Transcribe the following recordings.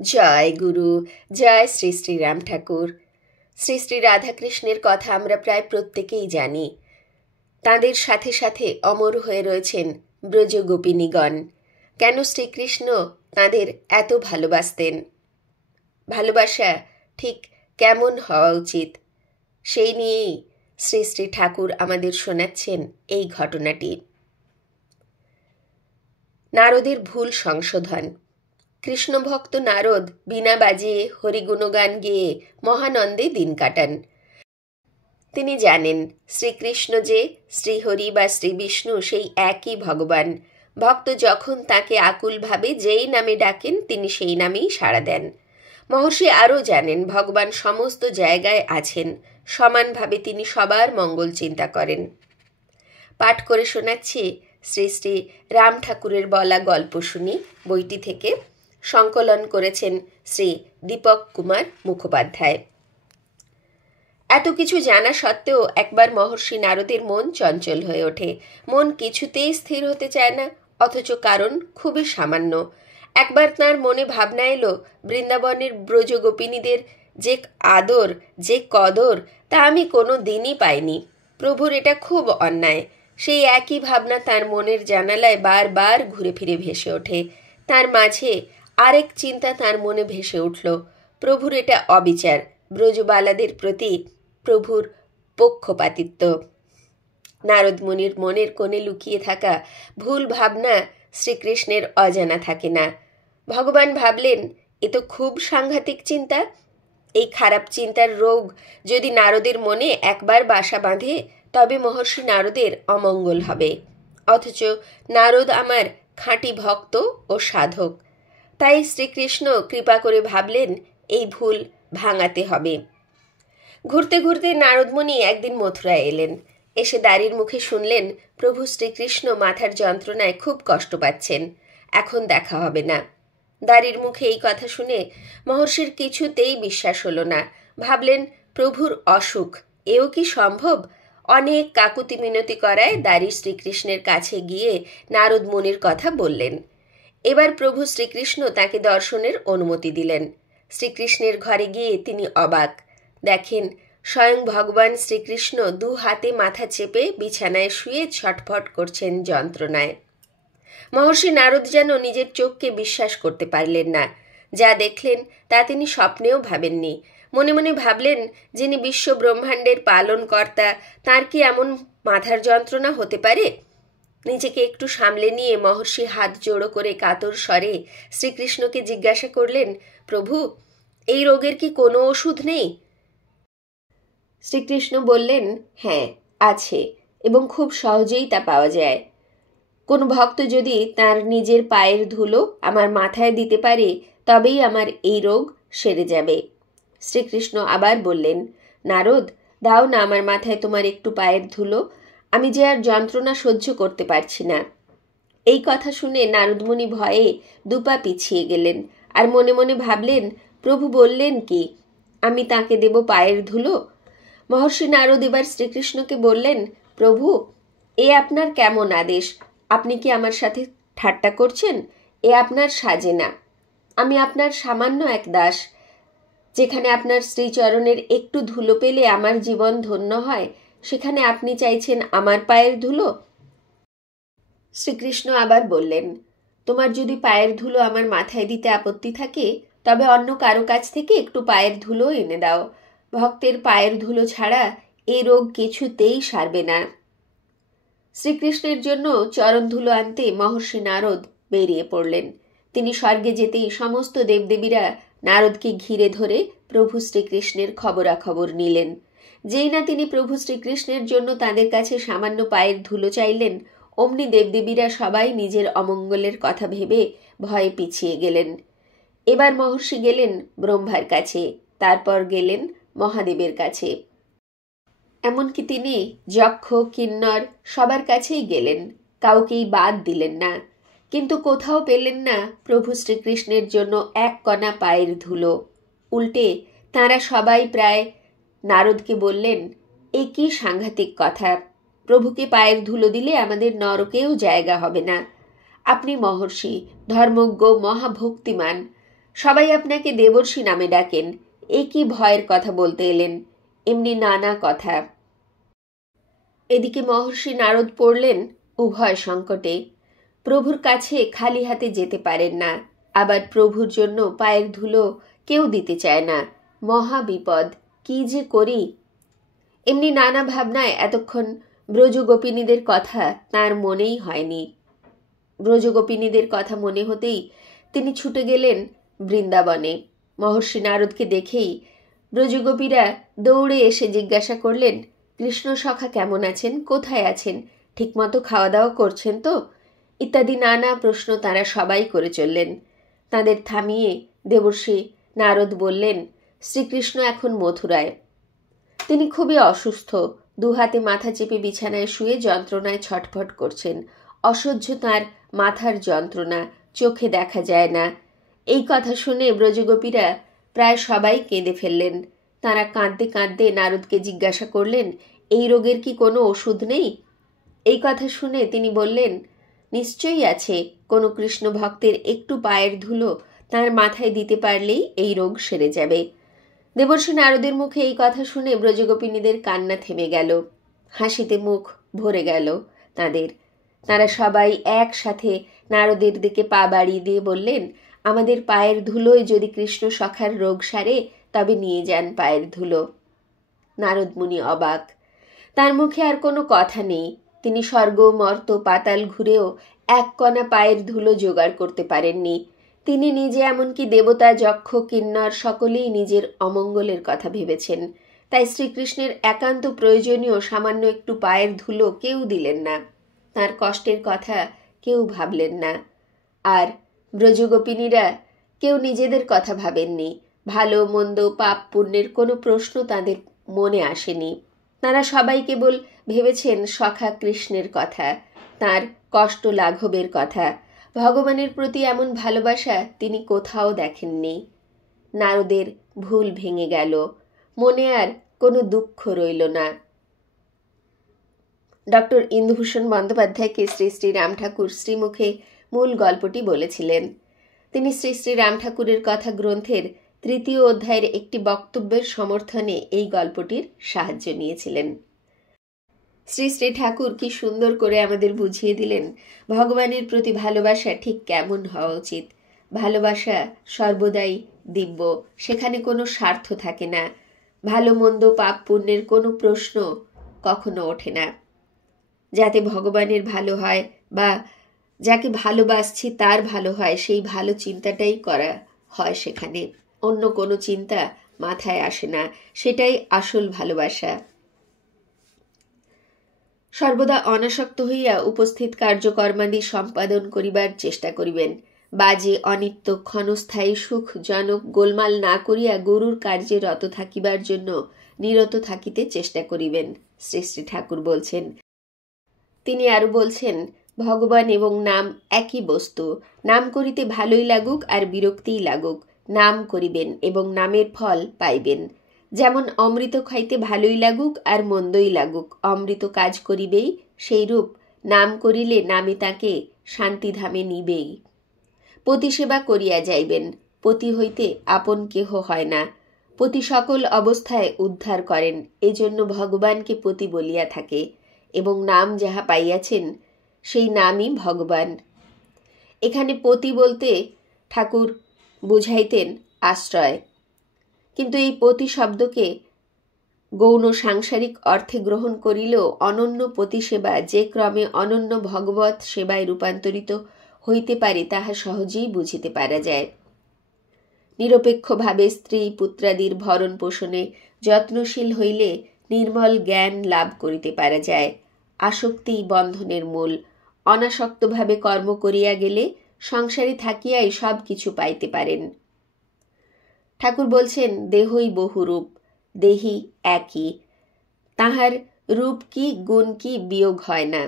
জয় গুরু, জয় শ্রী শ্রী রাম ঠাকুর। শ্রী শ্রী রাধাকৃষ্ণের কথা আমরা প্রায় প্রত্যেকেই জানি। তাঁদের সাথে সাথে অমর হয়ে রয়েছেন ব্রজগোপিনীগণ। কেন শ্রীকৃষ্ণ তাঁদের এত ভালোবাসতেন? ভালোবাসা ঠিক কেমন হওয়া উচিত, সেই নিয়েই শ্রী শ্রী ঠাকুর আমাদের শোনাচ্ছেন এই ঘটনাটি। নারদের ভুল সংশোধন। কৃষ্ণভক্ত নারদ বীণা বাজিয়ে হরিগুণগান গেয়ে মহানন্দে দিন কাটান। তিনি জানেন শ্রীকৃষ্ণ যে শ্রীহরি বা শ্রী বিষ্ণু সেই একই ভগবান। ভক্ত যখন তাকে আকুলভাবে যেই নামে ডাকেন তিনি সেই নামেই সাড়া দেন। মহর্ষি আরও জানেন ভগবান সমস্ত জায়গায় আছেন, সমানভাবে তিনি সবার মঙ্গল চিন্তা করেন। পাঠ করে শোনাচ্ছি শ্রী শ্রী রাম ঠাকুরের বলা গল্প শুনি বইটি থেকে। সংকলন করেছেন শ্রী দীপক কুমার মুখোপাধ্যায়। এত কিছু জানা সত্ত্বেও একবার মহর্ষি নারদের মন চঞ্চল হয়ে ওঠে। মন কিছুতেই স্থির হতে চায় না, অথচ কারণ খুবই সামান্য। একবার তাঁর মনে ভাবনা এলো, বৃন্দাবনের ব্রজগোপিনীদের যে আদর, যে কদর, তা আমি কোনো দিনই পাইনি। প্রভুর এটা খুব অন্যায়। সেই একই ভাবনা তার মনের জানালায় বারবার ঘুরে ফিরে ভেসে ওঠে। তার মাঝে আরেক চিন্তা তার মনে ভেসে উঠল, প্রভুর এটা অবিচার, ব্রজবালাদের প্রতি প্রভুর পক্ষপাতিত্ব। নারদ মুনির মনের কোণে লুকিয়ে থাকা ভুল ভাবনা শ্রীকৃষ্ণের অজানা থাকে না। ভগবান ভাবলেন, এ তো খুব সাংঘাতিক চিন্তা। এই খারাপ চিন্তার রোগ যদি নারদের মনে একবার বাসা বাঁধে তবে মহর্ষি নারদের অমঙ্গল হবে। অথচ নারদ আমার খাঁটি ভক্ত ও সাধক। তাই শ্রীকৃষ্ণ কৃপা করে ভাবলেন এই ভুল ভাঙাতে হবে। ঘুরতে ঘুরতে নারদমুনি একদিন মথুরায় এলেন। এসে দ্বারীর মুখে শুনলেন প্রভু শ্রীকৃষ্ণ মাথার যন্ত্রণায় খুব কষ্ট পাচ্ছেন, এখন দেখা হবে না। দ্বারীর মুখে এই কথা শুনে মহর্ষির কিছুতেই বিশ্বাস হলো না। ভাবলেন প্রভুর অসুখ, এও কি সম্ভব? অনেক কাকুতি মিনতি করায় দ্বারী শ্রীকৃষ্ণের কাছে গিয়ে নারদ মুনির কথা বললেন। এবার প্রভু শ্রীকৃষ্ণ তাকে দর্শনের অনুমতি দিলেন। শ্রীকৃষ্ণের ঘরে গিয়ে তিনি অবাক। দেখেন স্বয়ং ভগবান শ্রীকৃষ্ণ দু হাতে মাথা চেপে বিছানায় শুয়ে ছটফট করছেন যন্ত্রণায়। মহর্ষি নারদ যেন নিজের চোখকে বিশ্বাস করতে পারলেন না। যা দেখলেন তা তিনি স্বপ্নেও ভাবেননি। মনে মনে ভাবলেন, যিনি বিশ্ব ব্রহ্মাণ্ডের পালন কর্তা, তাঁর কি এমন মাথার যন্ত্রণা হতে পারে? নিজেকে একটু সামলে নিয়ে মহর্ষি হাত জোড়ো করে কাতর স্বরে শ্রীকৃষ্ণকে জিজ্ঞাসা করলেন, প্রভু, এই রোগের কি কোনো ওষুধ নেই? শ্রীকৃষ্ণ বললেন, হ্যাঁ আছে, এবং খুব সহজেই তা পাওয়া যায়। কোন ভক্ত যদি তার নিজের পায়ের ধুলো আমার মাথায় দিতে পারে তবেই আমার এই রোগ সেরে যাবে। শ্রীকৃষ্ণ আবার বললেন, নারদ, দাও না আমার মাথায় তোমার একটু পায়ের ধুলো, আমি যে আর যন্ত্রণা সহ্য করতে পারছি না। এই কথা শুনে নারদমুনি ভয়ে দুপা পিছিয়ে গেলেন, আর মনে মনে ভাবলেন, প্রভু বললেন কি আমি তাকে দেব পায়ের ধুলো? মহর্ষি নারদ এবার শ্রীকৃষ্ণকে বললেন, প্রভু, এ আপনার কেমন আদেশ? আপনি কি আমার সাথে ঠাট্টা করছেন? এ আপনার সাজে না। আমি আপনার সামান্য এক দাস। যেখানে আপনার শ্রীচরণের একটু ধুলো পেলে আমার জীবন ধন্য হয়, সেখানে আপনি চাইছেন আমার পায়ের ধুলো? শ্রীকৃষ্ণ আবার বললেন, তোমার যদি পায়ের ধুলো আমার মাথায় দিতে আপত্তি থাকে তবে অন্য কারো কাছ থেকে একটু পায়ের ধুলো এনে দাও। ভক্তের পায়ের ধুলো ছাড়া এ রোগ কিছুতেই সারবে না। শ্রীকৃষ্ণের জন্য চরণ ধুলো আনতে মহর্ষি নারদ বেরিয়ে পড়লেন। তিনি স্বর্গে যেতেই সমস্ত দেবদেবীরা নারদকে ঘিরে ধরে প্রভু শ্রীকৃষ্ণের খবরাখবর নিলেন। যেই না তিনি প্রভু শ্রীকৃষ্ণের জন্য তাদের কাছে সামান্য পায়ের ধুলো চাইলেন, অমনি দেবদেবীরা সবাই নিজের অমঙ্গলের কথা ভেবে ভয়ে পিছিয়ে গেলেন। এবার মহর্ষি গেলেন ব্রহ্মার কাছে, তারপর গেলেন মহাদেবের কাছে। এমনকি তিনি যক্ষ, কিন্নর সবার কাছেই গেলেন, কাউকেই বাদ দিলেন না। কিন্তু কোথাও পেলেন না প্রভু শ্রীকৃষ্ণের জন্য এক কণা পায়ের ধুলো। উল্টে তাঁরা সবাই প্রায় নারদকে বললেন, এ কি সাংঘাতিক কথা! প্রভুকে পায়ের ধুলো দিলে আমাদের নরকেও জায়গা হবে না। আপনি মহর্ষি, ধর্মজ্ঞ, মহাভক্তিমান, সবাই আপনাকে দেবর্ষি নামে ডাকেন, এ কি ভয়ের কথা বলতে এলেন? এমনি নানা কথা। এদিকে মহর্ষি নারদ পড়লেন উভয় সংকটে। প্রভুর কাছে খালি হাতে যেতে পারেন না, আবার প্রভুর জন্য পায়ের ধুলো কেউ দিতে চায় না। মহা বিপদ, কি যে করি। এমনি নানা ভাবনায় এতক্ষণ ব্রজগোপিনীদের কথা তার মনেই হয়নি। ব্রজগোপিনীদের কথা মনে হতেই তিনি ছুটে গেলেন বৃন্দাবনে। মহর্ষি নারদকে দেখেই ব্রজগোপীরা দৌড়ে এসে জিজ্ঞাসা করলেন, কৃষ্ণ সখা কেমন আছেন, কোথায় আছেন, ঠিকমতো খাওয়া দাওয়া করছেন তো, ইত্যাদি নানা প্রশ্ন তারা সবাই করে চললেন। তাদের থামিয়ে দেবর্ষি নারদ বললেন, শ্রীকৃষ্ণ এখন মথুরায়। তিনি খুবই অসুস্থ, দুহাতে মাথা চেপে বিছানায় শুয়ে যন্ত্রণায় ছটফট করছেন। অসহ্য তাঁর মাথার যন্ত্রণা, চোখে দেখা যায় না। এই কথা শুনে ব্রজগোপীরা প্রায় সবাই কেঁদে ফেললেন। তারা কাঁদতে কাঁদতে নারদকে জিজ্ঞাসা করলেন, এই রোগের কি কোনো ওষুধ নেই? এই কথা শুনে তিনি বললেন, নিশ্চয়ই আছে। কোনো কৃষ্ণ ভক্তের একটু পায়ের ধুলো তার মাথায় দিতে পারলেই এই রোগ সেরে যাবে। দেবর্ষি নারদের মুখে এই কথা শুনে ব্রজগোপিনীদের কান্না থেমে গেল, হাসিতে মুখ ভরে গেল তাদের। তারা সবাই একসাথে নারদের দিকে পা বাড়িয়ে দিয়ে বললেন, আমাদের পায়ের ধুলোয় যদি কৃষ্ণ সখার রোগ সারে তবে নিয়ে যান পায়ের ধুলো। নারদ মুনি অবাক, তার মুখে আর কোনো কথা নেই। তিনি স্বর্গ মর্ত পাতাল ঘুরেও এক কণা পায়ের ধুলো জোগাড় করতে পারেননি। তিনি নিজে এমনকি দেবতা যক্ষ কিন্নর সকলেই নিজের অমঙ্গলের কথা ভেবেছেন, তাই শ্রীকৃষ্ণের একান্ত প্রয়োজনীয় সামান্য একটু পায়ের ধুলো কেউ দিলেন না। তার কষ্টের কথা কেউ ভাবলেন না। আর ব্রজগোপিনীরা কেউ নিজেদের কথা ভাবেননি। ভালো মন্দ পাপ পুণ্যের কোনো প্রশ্ন তাদের মনে আসেনি। তারা সবাই কেবল ভেবেছেন সখা কৃষ্ণের কথা, তার কষ্ট লাঘবের কথা। ভগবানের প্রতি এমন ভালোবাসা তিনি কোথাও দেখেননি। নারদের ভুল ভেঙে গেল, মনে আর কোনো দুঃখ রইল না। ডক্টর ইন্দুভূষণ বন্দ্যোপাধ্যায়কে শ্রী শ্রী রাম ঠাকুর শ্রীমুখে মূল গল্পটি বলেছিলেন। তিনি শ্রী শ্রী রাম ঠাকুরের কথা গ্রন্থের 3য় অধ্যায়ের একটি বক্তব্যের সমর্থনে এই গল্পটির সাহায্য নিয়েছিলেন। শ্রী শ্রী ঠাকুর কি সুন্দর করে আমাদের বুঝিয়ে দিলেন ভগবানের প্রতি ভালোবাসা ঠিক কেমন হওয়া উচিত। ভালোবাসা সর্বদাই দিব্য, সেখানে কোনো স্বার্থ থাকে না। ভালো মন্দ পাপ পুণ্যের কোনো প্রশ্ন কখনো ওঠে না। যাতে ভগবানের ভালো হয় বা যাকে ভালোবাসছি তার ভালো হয়, সেই ভালো চিন্তাটাই করা হয় সেখানে। অন্য কোনো চিন্তা মাথায় আসে না, সেটাই আসল ভালোবাসা। সর্বদা অনাসক্ত হইয়া উপস্থিত কার্যকর্মাদি সম্পাদন করিবার চেষ্টা করিবেন। বাজে অনিত্য ক্ষণস্থায়ী সুখজনক গোলমাল না করিয়া গুরুর কার্যে রত থাকিবার জন্য নিরত থাকিতে চেষ্টা করিবেন, শ্রী শ্রী ঠাকুর বলছেন। তিনি আরো বলছেন, ভগবান এবং নাম একই বস্তু। নাম করিতে ভালোই লাগুক আর বিরক্তিই লাগুক, নাম করিবেন এবং নামের ফল পাইবেন। যেমন অমৃত খাইতে ভালোই লাগুক আর মন্দই লাগুক, অমৃত কাজ করিবেই, সেইরূপ নাম করিলে নামে তাকে শান্তিধামে নিবেই। পতি সেবা করিয়া যাইবেন। পতি হইতে আপন কেহ হয় না। পতি সকল অবস্থায় উদ্ধার করেন, এজন্য ভগবানকে পতি বলিয়া থাকে, এবং নাম যাহা পাইয়াছেন সেই নামই ভগবান। এখানে পতি বলতে ঠাকুর বুঝাইতেন আশ্রয়, কিন্তু এই পতি শব্দকে গৌণ সাংসারিক অর্থে গ্রহণ করিলেও অনন্য পতি সেবা যে ক্রমে অনন্য ভগবত সেবায় রূপান্তরিত হইতে পারে তাহা সহজেই বুঝিতে পারা যায়। নিরপেক্ষভাবে স্ত্রী পুত্রাদির ভরণ পোষণে যত্নশীল হইলে নির্মল জ্ঞান লাভ করিতে পারা যায়। আসক্তি বন্ধনের মূল। অনাসক্তভাবে কর্ম করিয়া গেলে সংসারে থাকিয়াই সব কিছু পাইতে পারেন। ঠাকুর বলছেন, দেহই বহুরূপ, দেহি একই, তাহার রূপ কি গুণ কি বিয়োগ হয় না।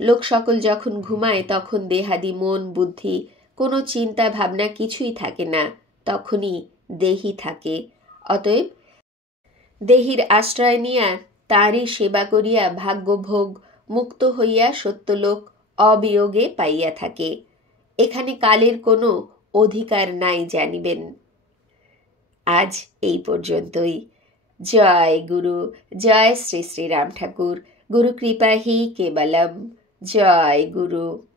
লোক সকল যখন ঘুমায় তখন দেহাদি মন বুদ্ধি কোনো চিন্তা ভাবনা কিছুই থাকে না, তখনই দেহি থাকে। অতএব দেহির আশ্রয় নিয়া তাঁরই সেবা করিয়া ভাগ্যভোগ মুক্ত হইয়া সত্যলোক অবিয়োগে পাইয়া থাকে। এখানে কালের কোনো অধিকার নাই জানিবেন। আজ এই পর্যন্তই। জয় গুরু, জয় শ্রী শ্রী রাম ঠাকুর। গুরু কৃপা হি কেবলম। জয় গুরু।